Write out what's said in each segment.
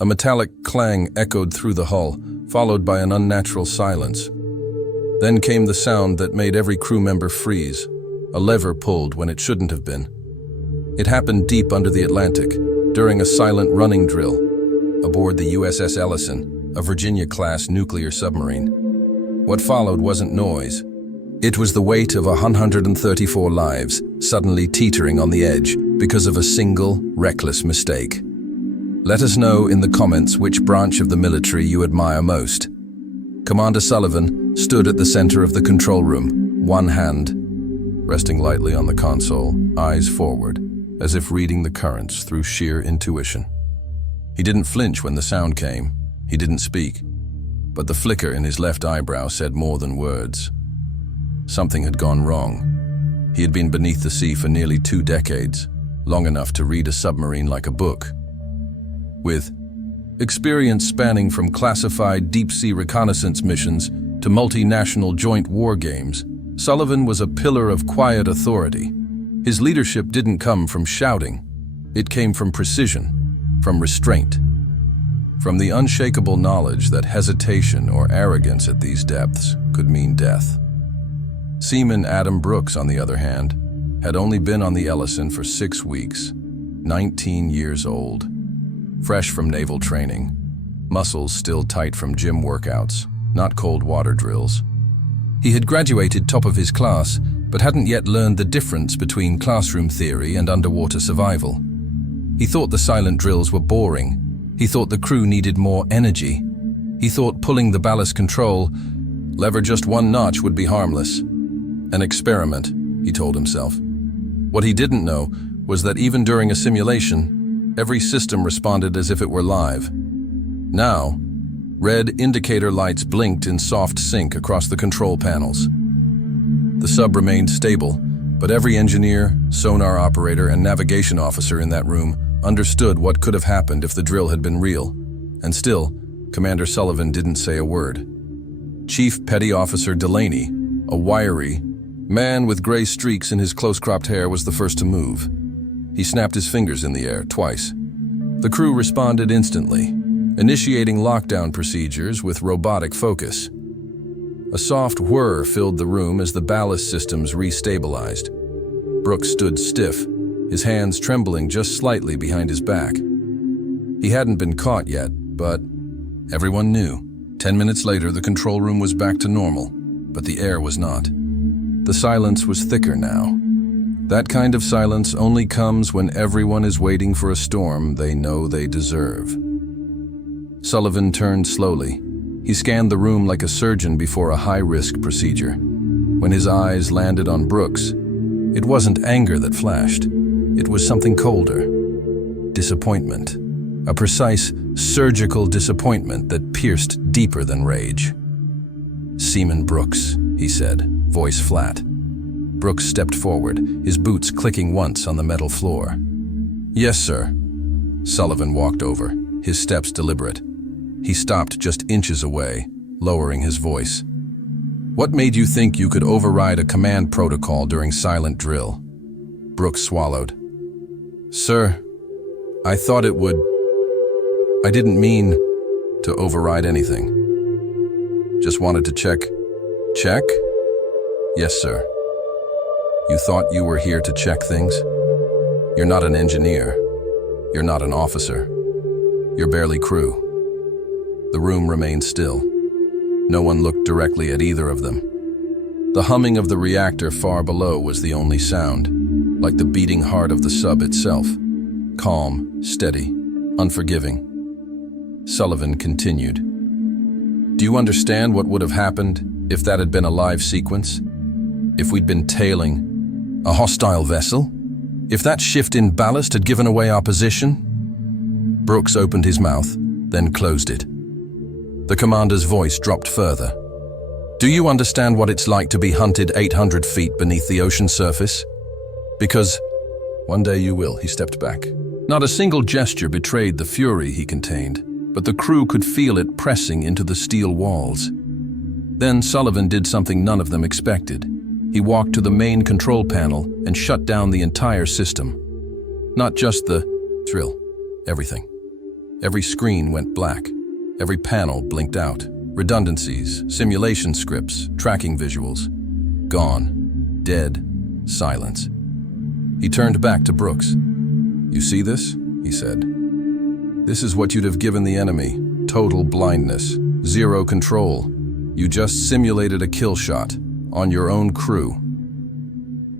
A metallic clang echoed through the hull, followed by an unnatural silence. Then came the sound that made every crew member freeze, a lever pulled when it shouldn't have been. It happened deep under the Atlantic, during a silent running drill, aboard the USS Ellison, a Virginia-class nuclear submarine. What followed wasn't noise. It was the weight of 134 lives suddenly teetering on the edge because of a single, reckless mistake. Let us know in the comments which branch of the military you admire most. Commander Sullivan stood at the center of the control room, one hand resting lightly on the console, eyes forward, as if reading the currents through sheer intuition. He didn't flinch when the sound came. He didn't speak. But the flicker in his left eyebrow said more than words. Something had gone wrong. He had been beneath the sea for nearly 2 decades, long enough to read a submarine like a book. With experience spanning from classified deep-sea reconnaissance missions to multinational joint war games, Sullivan was a pillar of quiet authority. His leadership didn't come from shouting. It came from precision, from restraint, from the unshakable knowledge that hesitation or arrogance at these depths could mean death. Seaman Adam Brooks, on the other hand, had only been on the Ellison for 6 weeks, 19 years old, fresh from naval training, muscles still tight from gym workouts, not cold water drills. He had graduated top of his class, but hadn't yet learned the difference between classroom theory and underwater survival. He thought the silent drills were boring. He thought the crew needed more energy. He thought pulling the ballast control lever just 1 notch would be harmless. An experiment, he told himself. What he didn't know was that even during a simulation, every system responded as if it were live. Now, red indicator lights blinked in soft sync across the control panels. The sub remained stable, but every engineer, sonar operator, and navigation officer in that room understood what could have happened if the drill had been real. And still, Commander Sullivan didn't say a word. Chief Petty Officer Delaney, a wiry man with gray streaks in his close-cropped hair, was the first to move. He snapped his fingers in the air twice. The crew responded instantly, initiating lockdown procedures with robotic focus. A soft whir filled the room as the ballast systems restabilized. Brooks stood stiff, his hands trembling just slightly behind his back. He hadn't been caught yet, but everyone knew. 10 minutes later, the control room was back to normal, but the air was not. The silence was thicker now. That kind of silence only comes when everyone is waiting for a storm they know they deserve. Sullivan turned slowly. He scanned the room like a surgeon before a high-risk procedure. When his eyes landed on Brooks, it wasn't anger that flashed. It was something colder. Disappointment. A precise, surgical disappointment that pierced deeper than rage. "Seaman Brooks," he said, voice flat. Brooks stepped forward, his boots clicking once on the metal floor. "Yes, sir." Sullivan walked over, his steps deliberate. He stopped just inches away, lowering his voice. "What made you think you could override a command protocol during silent drill?" Brooks swallowed. "Sir, I thought it would. I didn't mean to override anything. Just wanted to check." "Check?" "Yes, sir." "You thought you were here to check things? You're not an engineer. You're not an officer. You're barely crew." The room remained still. No one looked directly at either of them. The humming of the reactor far below was the only sound, like the beating heart of the sub itself. Calm, steady, unforgiving. Sullivan continued. "Do you understand what would have happened if that had been a live sequence? If we'd been tailing a hostile vessel? If that shift in ballast had given away our position?" Brooks opened his mouth, then closed it. The commander's voice dropped further. "Do you understand what it's like to be hunted 800 feet beneath the ocean surface? Because one day you will." He stepped back. Not a single gesture betrayed the fury he contained, but the crew could feel it pressing into the steel walls. Then Sullivan did something none of them expected. He walked to the main control panel and shut down the entire system. Not just the drill, everything. Every screen went black. Every panel blinked out. Redundancies, simulation scripts, tracking visuals. Gone. Dead. Silence. He turned back to Brooks. "You see this?" he said. "This is what you'd have given the enemy. Total blindness. Zero control. You just simulated a kill shot on your own crew."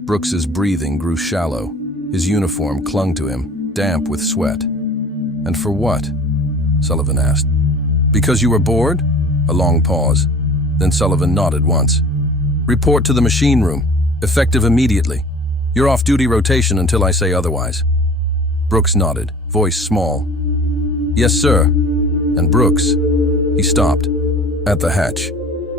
Brooks's breathing grew shallow. His uniform clung to him, damp with sweat. "And for what?" Sullivan asked. "Because you were bored?" A long pause. Then Sullivan nodded once. "Report to the machine room. Effective immediately. You're off duty rotation until I say otherwise." Brooks nodded, voice small. "Yes, sir." And Brooks, he stopped. "At the hatch.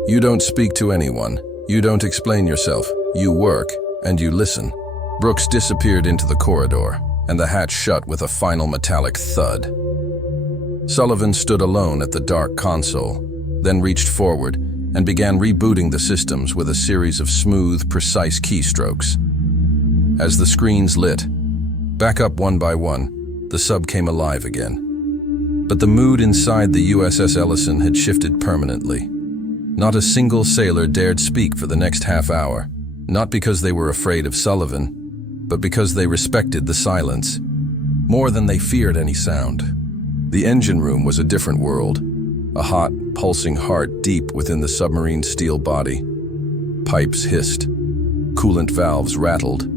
You don't speak to anyone. You don't explain yourself. You work, and you listen." Brooks disappeared into the corridor, and the hatch shut with a final metallic thud. Sullivan stood alone at the dark console, then reached forward and began rebooting the systems with a series of smooth, precise keystrokes. As the screens lit, back up one by one, the sub came alive again. But the mood inside the USS Ellison had shifted permanently. Not a single sailor dared speak for the next half hour, not because they were afraid of Sullivan, but because they respected the silence, more than they feared any sound. The engine room was a different world, a hot, pulsing heart deep within the submarine's steel body. Pipes hissed. Coolant valves rattled.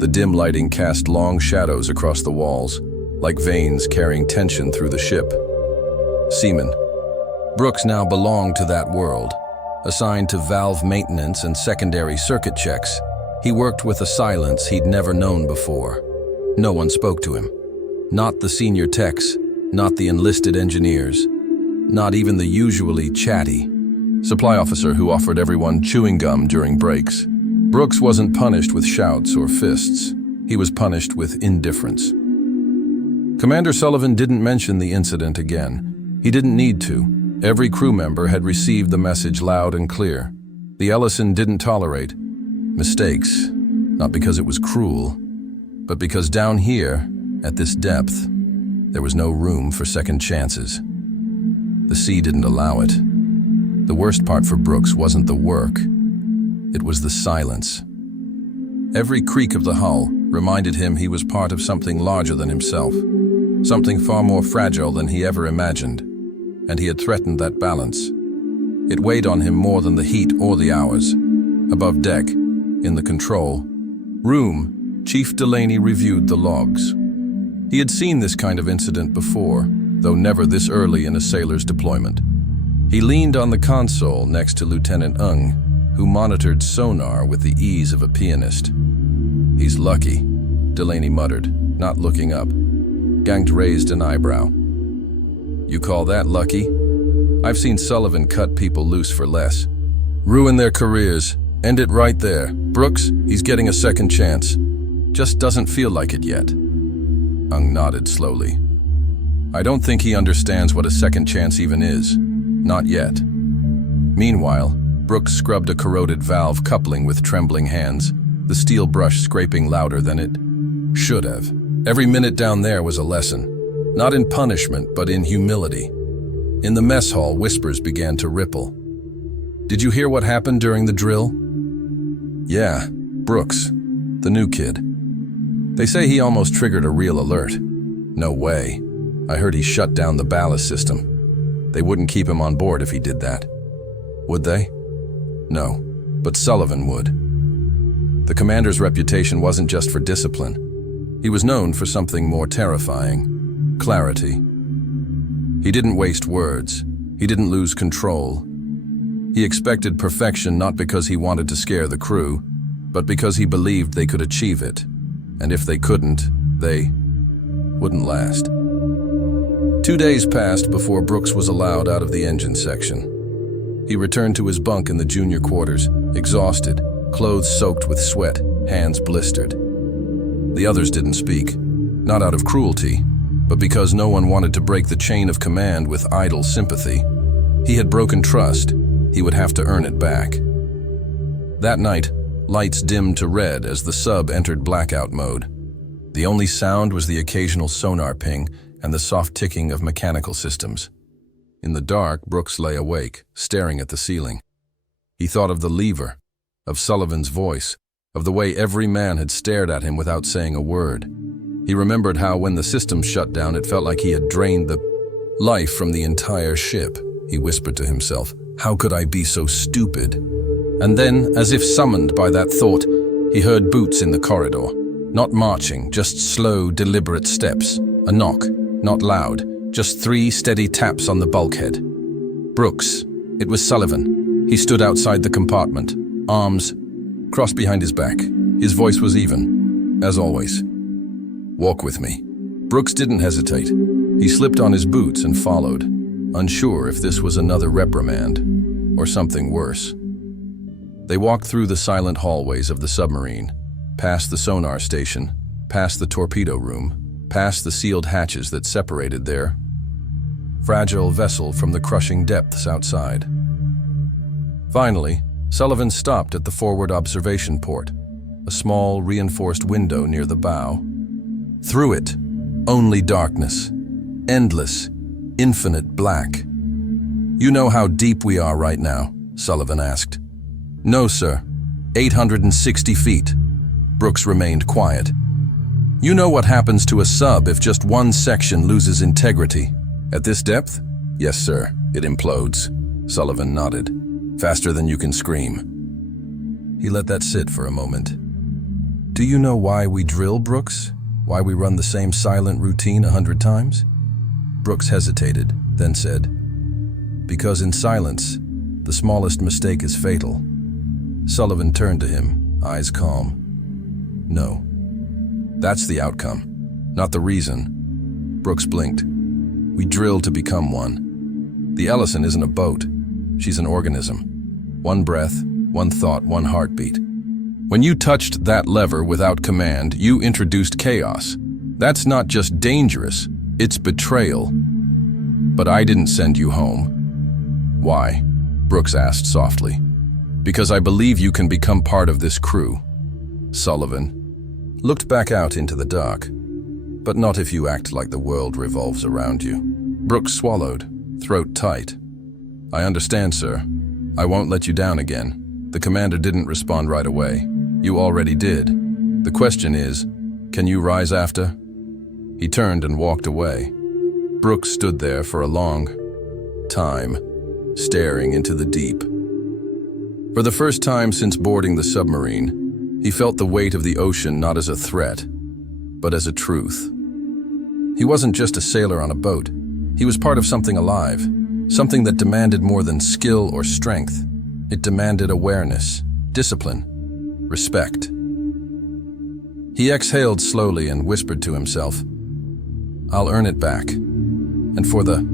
The dim lighting cast long shadows across the walls, like veins carrying tension through the ship. Seaman. Brooks now belonged to that world. Assigned to valve maintenance and secondary circuit checks, he worked with a silence he'd never known before. No one spoke to him. Not the senior techs, not the enlisted engineers, not even the usually chatty supply officer who offered everyone chewing gum during breaks. Brooks wasn't punished with shouts or fists. He was punished with indifference. Commander Sullivan didn't mention the incident again. He didn't need to. Every crew member had received the message loud and clear. The Ellison didn't tolerate mistakes, not because it was cruel, but because down here, at this depth, there was no room for second chances. The sea didn't allow it. The worst part for Brooks wasn't the work. It was the silence. Every creak of the hull reminded him he was part of something larger than himself, something far more fragile than he ever imagined, and he had threatened that balance. It weighed on him more than the heat or the hours. Above deck, in the control room, Chief Delaney reviewed the logs. He had seen this kind of incident before, though never this early in a sailor's deployment. He leaned on the console next to Lieutenant Ung, who monitored sonar with the ease of a pianist. "He's lucky," Delaney muttered, not looking up. Gangt raised an eyebrow. "You call that lucky? I've seen Sullivan cut people loose for less. Ruin their careers. End it right there. Brooks, he's getting a second chance. Just doesn't feel like it yet." Ung nodded slowly. "I don't think he understands what a second chance even is. Not yet." Meanwhile, Brooks scrubbed a corroded valve coupling with trembling hands, the steel brush scraping louder than it should have. Every minute down there was a lesson, not in punishment, but in humility. In the mess hall, whispers began to ripple. "Did you hear what happened during the drill?" "Yeah, Brooks, the new kid. They say he almost triggered a real alert." "No way. I heard he shut down the ballast system. They wouldn't keep him on board if he did that." "Would they?" "No, but Sullivan would." The commander's reputation wasn't just for discipline. He was known for something more terrifying: clarity. He didn't waste words. He didn't lose control. He expected perfection not because he wanted to scare the crew, but because he believed they could achieve it. And if they couldn't, they wouldn't last. 2 days passed before Brooks was allowed out of the engine section. He returned to his bunk in the junior quarters, exhausted, clothes soaked with sweat, hands blistered. The others didn't speak, not out of cruelty, but because no one wanted to break the chain of command with idle sympathy. He had broken trust. He would have to earn it back. That night, lights dimmed to red as the sub entered blackout mode. The only sound was the occasional sonar ping, and the soft ticking of mechanical systems. In the dark, Brooks lay awake, staring at the ceiling. He thought of the lever, of Sullivan's voice, of the way every man had stared at him without saying a word. He remembered how when the systems shut down, it felt like he had drained the life from the entire ship. He whispered to himself, "How could I be so stupid?" And then, as if summoned by that thought, he heard boots in the corridor. Not marching, just slow, deliberate steps. A knock, not loud, just 3 steady taps on the bulkhead. Brooks. It was Sullivan. He stood outside the compartment, arms crossed behind his back. His voice was even, as always. "Walk with me." Brooks didn't hesitate. He slipped on his boots and followed, unsure if this was another reprimand or something worse. They walked through the silent hallways of the submarine, past the sonar station, past the torpedo room, past the sealed hatches that separated their fragile vessel from the crushing depths outside. Finally, Sullivan stopped at the forward observation port, a small, reinforced window near the bow. Through it, only darkness, endless, infinite black. "You know how deep we are right now?" Sullivan asked. "No, sir. 860 feet. Brooks remained quiet. "You know what happens to a sub if just one section loses integrity? At this depth?" "Yes, sir. It implodes." Sullivan nodded. "Faster than you can scream." He let that sit for a moment. "Do you know why we drill, Brooks? Why we run the same silent routine 100 times? Brooks hesitated, then said, "Because in silence, the smallest mistake is fatal." Sullivan turned to him, eyes calm. "No. That's the outcome, not the reason." Brooks blinked. "We drill to become one. The Ellison isn't a boat. She's an organism. One breath, one thought, one heartbeat. When you touched that lever without command, you introduced chaos. That's not just dangerous, it's betrayal. But I didn't send you home." "Why?" Brooks asked softly. "Because I believe you can become part of this crew." Sullivan looked back out into the dark. "But not if you act like the world revolves around you." Brooks swallowed, throat tight. "I understand, sir. I won't let you down again. The commander didn't respond right away. You already did. The question is, can you rise after?" He turned and walked away. Brooks stood there for a long time, staring into the deep. For the first time since boarding the submarine, he felt the weight of the ocean not as a threat, but as a truth. He wasn't just a sailor on a boat. He was part of something alive, something that demanded more than skill or strength. It demanded awareness, discipline, respect. He exhaled slowly and whispered to himself, "I'll earn it back." And for the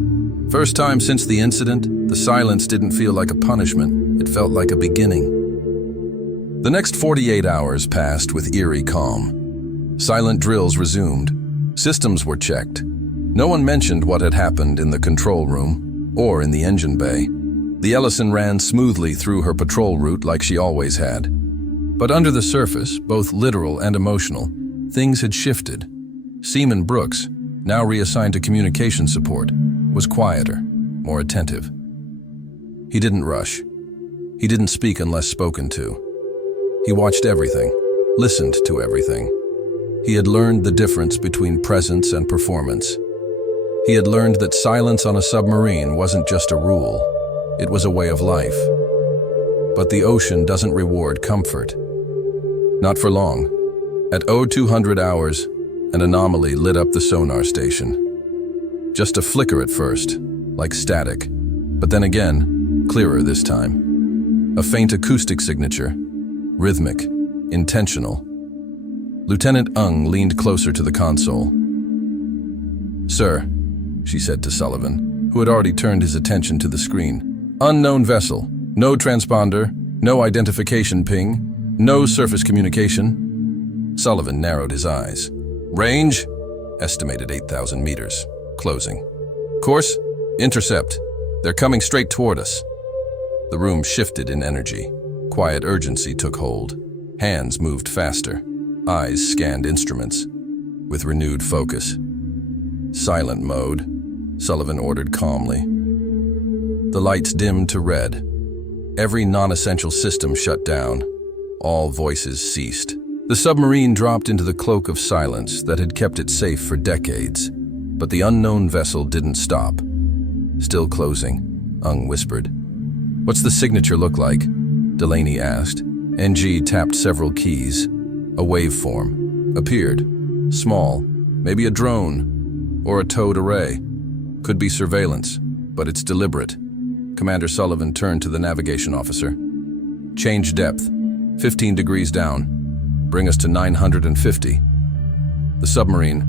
first time since the incident, the silence didn't feel like a punishment. It felt like a beginning. The next 48 hours passed with eerie calm. Silent drills resumed. Systems were checked. No one mentioned what had happened in the control room or in the engine bay. The Ellison ran smoothly through her patrol route like she always had. But under the surface, both literal and emotional, things had shifted. Seaman Brooks, now reassigned to communication support, was quieter, more attentive. He didn't rush. He didn't speak unless spoken to. He watched everything, listened to everything. He had learned the difference between presence and performance. He had learned that silence on a submarine wasn't just a rule, it was a way of life. But the ocean doesn't reward comfort. Not for long. At 0200 hours, an anomaly lit up the sonar station. Just a flicker at first, like static, but then again, clearer this time. A faint acoustic signature, rhythmic, intentional. Lieutenant Ung leaned closer to the console. "Sir," she said to Sullivan, who had already turned his attention to the screen. "Unknown vessel, no transponder, no identification ping, no surface communication." Sullivan narrowed his eyes. "Range?" "Estimated 8,000 meters. Closing." "Course?" "Intercept. They're coming straight toward us." The room shifted in energy. Quiet urgency took hold. Hands moved faster. Eyes scanned instruments with renewed focus. Silent mode, Sullivan ordered calmly. The lights dimmed to red. Every non-essential system shut down. All voices ceased. The submarine dropped into the cloak of silence that had kept it safe for decades. But the unknown vessel didn't stop. Still closing, Ung whispered. "What's the signature look like?" Delaney asked. NG tapped several keys. A waveform appeared. Small, maybe a drone, or a towed array. Could be surveillance, but it's deliberate. Commander Sullivan turned to the navigation officer. "Change depth, 15 degrees down. Bring us to 950. The submarine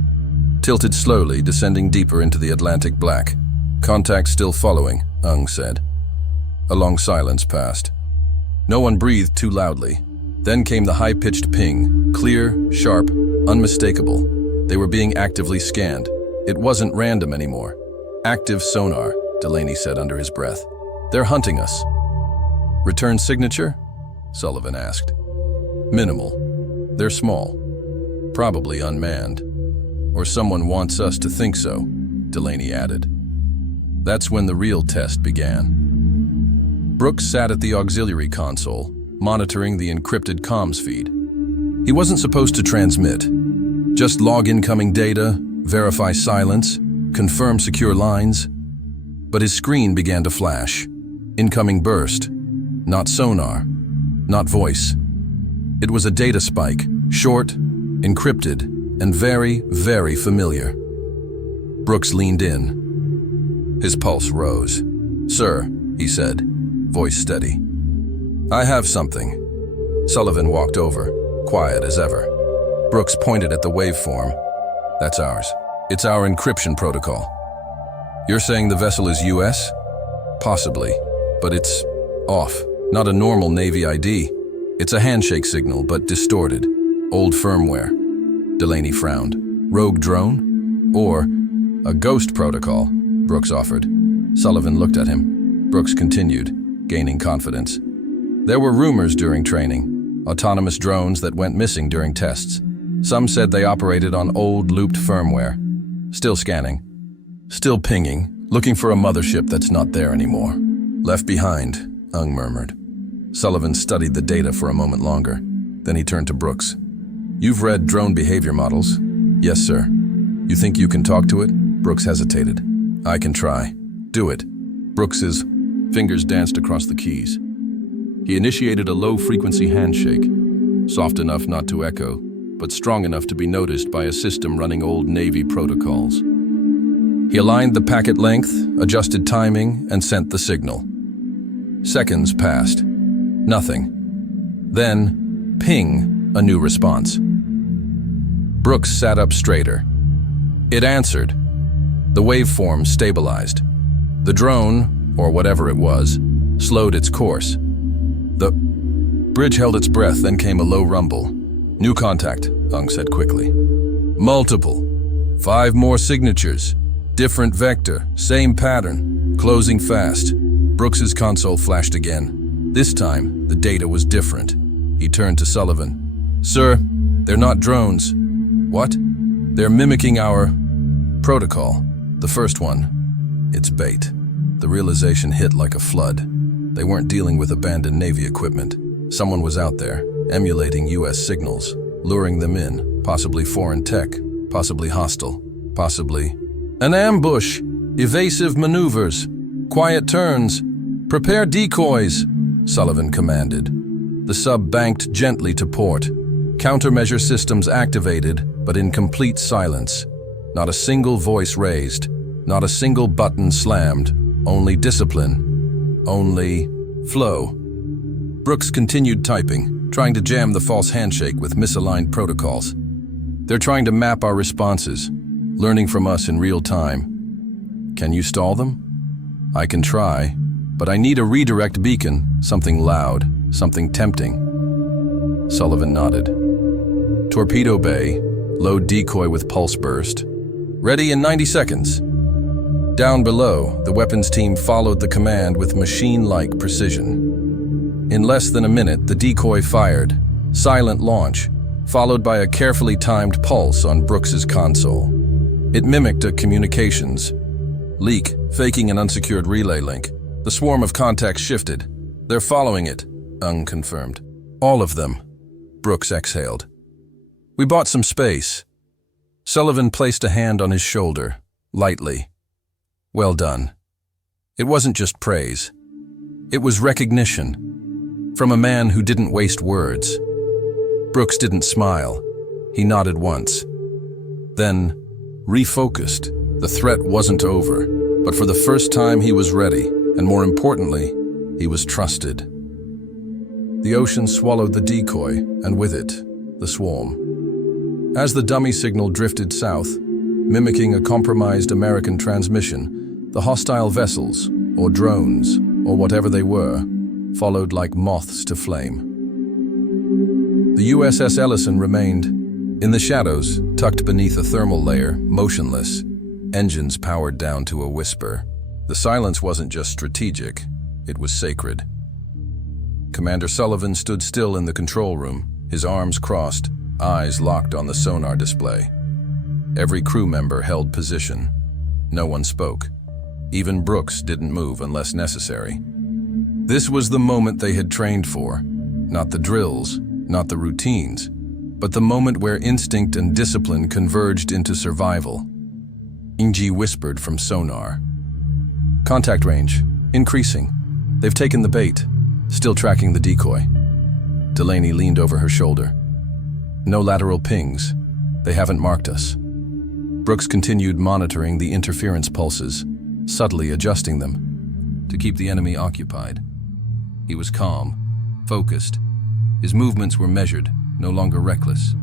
tilted slowly, descending deeper into the Atlantic black. "Contact still following," Ung said. A long silence passed. No one breathed too loudly. Then came the high-pitched ping, clear, sharp, unmistakable. They were being actively scanned. It wasn't random anymore. "Active sonar," Delaney said under his breath. "They're hunting us." "Return signature?" Sullivan asked. "Minimal. They're small. Probably unmanned. Or someone wants us to think so," Delaney added. That's when the real test began. Brooks sat at the auxiliary console, monitoring the encrypted comms feed. He wasn't supposed to transmit. Just log incoming data, verify silence, confirm secure lines. But his screen began to flash. Incoming burst. Not sonar. Not voice. It was a data spike, short, encrypted, and very, very familiar. Brooks leaned in. His pulse rose. "Sir," he said, voice steady. "I have something." Sullivan walked over, quiet as ever. Brooks pointed at the waveform. "That's ours. It's our encryption protocol." "You're saying the vessel is US?" "Possibly, but it's off. Not a normal Navy ID. It's a handshake signal, but distorted. Old firmware." Delaney frowned. "Rogue drone? Or a ghost protocol?" Brooks offered. Sullivan looked at him. Brooks continued, gaining confidence. "There were rumors during training. Autonomous drones that went missing during tests. Some said they operated on old looped firmware. Still scanning. Still pinging, looking for a mothership that's not there anymore." "Left behind," Ung murmured. Sullivan studied the data for a moment longer. Then he turned to Brooks. "You've read drone behavior models?" "Yes, sir." "You think you can talk to it?" Brooks hesitated. "I can try." "Do it." Brooks's fingers danced across the keys. He initiated a low-frequency handshake, soft enough not to echo, but strong enough to be noticed by a system running old Navy protocols. He aligned the packet length, adjusted timing, and sent the signal. Seconds passed. Nothing. Then, ping, a new response. Brooks sat up straighter. It answered. The waveform stabilized. The drone, or whatever it was, slowed its course. The bridge held its breath, then came a low rumble. "New contact," Ung said quickly. "Multiple. 5 more signatures. Different vector, same pattern. Closing fast." Brooks's console flashed again. This time, the data was different. He turned to Sullivan. "Sir, they're not drones." "What?" "They're mimicking our protocol. The first one. It's bait." The realization hit like a flood. They weren't dealing with abandoned Navy equipment. Someone was out there, emulating US signals, luring them in, possibly foreign tech, possibly hostile, possibly an ambush, evasive maneuvers, quiet turns, prepare decoys, Sullivan commanded. The sub banked gently to port. Countermeasure systems activated, but in complete silence. Not a single voice raised, not a single button slammed, only discipline, only flow. Brooks continued typing, trying to jam the false handshake with misaligned protocols. "They're trying to map our responses, learning from us in real time. Can you stall them?" "I can try, but I need a redirect beacon, something loud, something tempting." Sullivan nodded. "Torpedo bay, load decoy with pulse burst. Ready in 90 seconds. Down below, the weapons team followed the command with machine-like precision. In less than a minute, the decoy fired. Silent launch, followed by a carefully timed pulse on Brooks's console. It mimicked a communications leak, faking an unsecured relay link. The swarm of contacts shifted. They're following it, Ung confirmed. All of them, Brooks exhaled. We bought some space. Sullivan placed a hand on his shoulder, lightly. Well done. It wasn't just praise. It was recognition, from a man who didn't waste words. Brooks didn't smile. He nodded once. Then, refocused. The threat wasn't over, but for the first time he was ready, and more importantly, he was trusted. The ocean swallowed the decoy, and with it, the swarm. As the dummy signal drifted south, mimicking a compromised American transmission, the hostile vessels, or drones, or whatever they were, followed like moths to flame. The USS Ellison remained, in the shadows, tucked beneath a thermal layer, motionless, engines powered down to a whisper. The silence wasn't just strategic, it was sacred. Commander Sullivan stood still in the control room, his arms crossed, eyes locked on the sonar display. Every crew member held position. No one spoke. Even Brooks didn't move unless necessary. This was the moment they had trained for. Not the drills, not the routines, but the moment where instinct and discipline converged into survival. Inji whispered from sonar. Contact range, increasing. They've taken the bait, still tracking the decoy. Delaney leaned over her shoulder. No lateral pings. They haven't marked us. Brooks continued monitoring the interference pulses, subtly adjusting them, to keep the enemy occupied. He was calm, focused. His movements were measured, no longer reckless.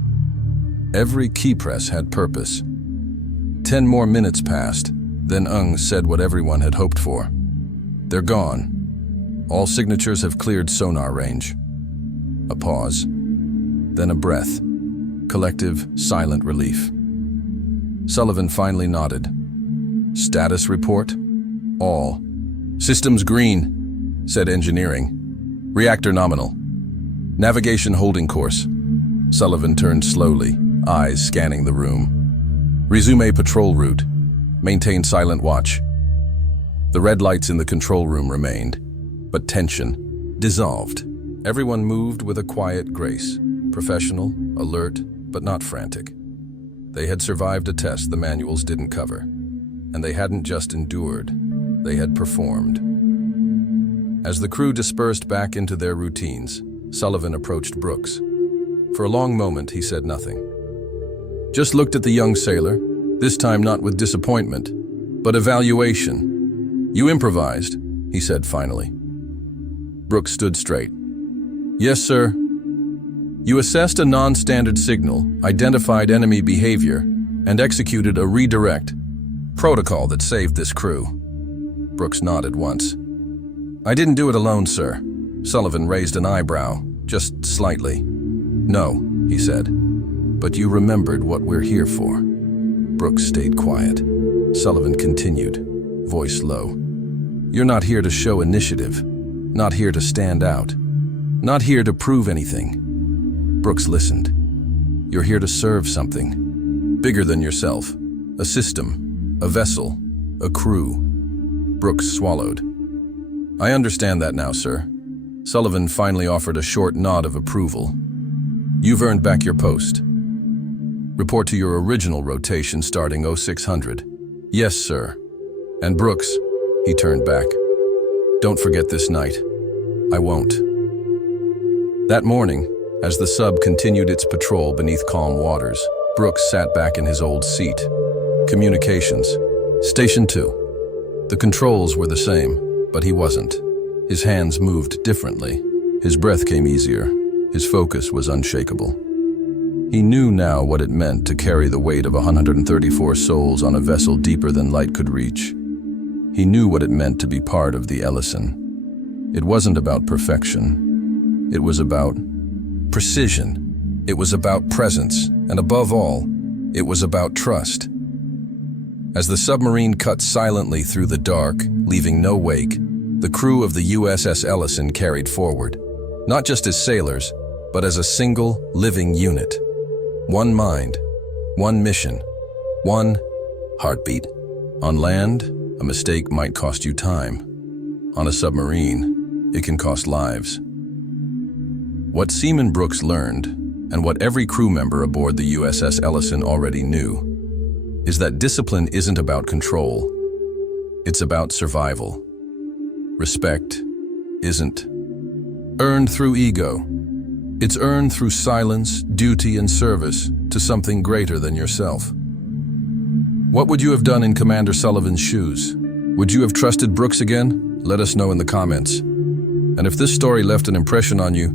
Every key press had purpose. 10 more minutes passed, then Ung said what everyone had hoped for. They're gone. All signatures have cleared sonar range. A pause, then a breath. Collective, silent relief. Sullivan finally nodded. Status report? All. Systems green, said engineering. Reactor nominal. Navigation holding course. Sullivan turned slowly, eyes scanning the room. Resume patrol route. Maintain silent watch. The red lights in the control room remained, but tension dissolved. Everyone moved with a quiet grace, professional, alert, but not frantic. They had survived a test the manuals didn't cover, and they hadn't just endured, they had performed. As the crew dispersed back into their routines, Sullivan approached Brooks. For a long moment, he said nothing. Just looked at the young sailor, this time not with disappointment, but evaluation. You improvised, he said finally. Brooks stood straight. Yes, sir. You assessed a non-standard signal, identified enemy behavior, and executed a redirect protocol that saved this crew. Brooks nodded once. I didn't do it alone, sir. Sullivan raised an eyebrow, just slightly. No, he said. But you remembered what we're here for. Brooks stayed quiet. Sullivan continued, voice low. You're not here to show initiative, not here to stand out, not here to prove anything. Brooks listened. You're here to serve something, bigger than yourself, a system, a vessel, a crew. Brooks swallowed. I understand that now, sir. Sullivan finally offered a short nod of approval. You've earned back your post. Report to your original rotation starting 0600. Yes, sir. And Brooks, he turned back. Don't forget this night. I won't. That morning, as the sub continued its patrol beneath calm waters, Brooks sat back in his old seat. Communications. Station 2. The controls were the same, but he wasn't. His hands moved differently. His breath came easier. His focus was unshakable. He knew now what it meant to carry the weight of 134 souls on a vessel deeper than light could reach. He knew what it meant to be part of the Ellison. It wasn't about perfection. It was about precision. It was about presence, and above all, it was about trust. As the submarine cut silently through the dark, leaving no wake, the crew of the USS Ellison carried forward, not just as sailors, but as a single, living unit. One mind, one mission, one Heartbeat. On land, a mistake might cost you time. On a submarine, it can cost lives. What Seaman Brooks learned, and what every crew member aboard the USS Ellison already knew, is that discipline isn't about control. It's about survival. Respect isn't earned through ego. It's earned through silence, duty, and service to something greater than yourself. What would you have done in Commander Sullivan's shoes? Would you have trusted Brooks again? Let us know in the comments. And if this story left an impression on you,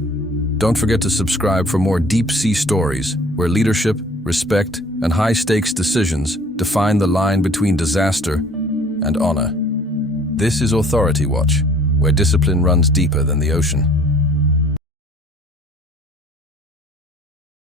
don't forget to subscribe for more deep-sea stories where leadership, respect, and high-stakes decisions define the line between disaster and honor. This is Authority Watch, where discipline runs deeper than the ocean.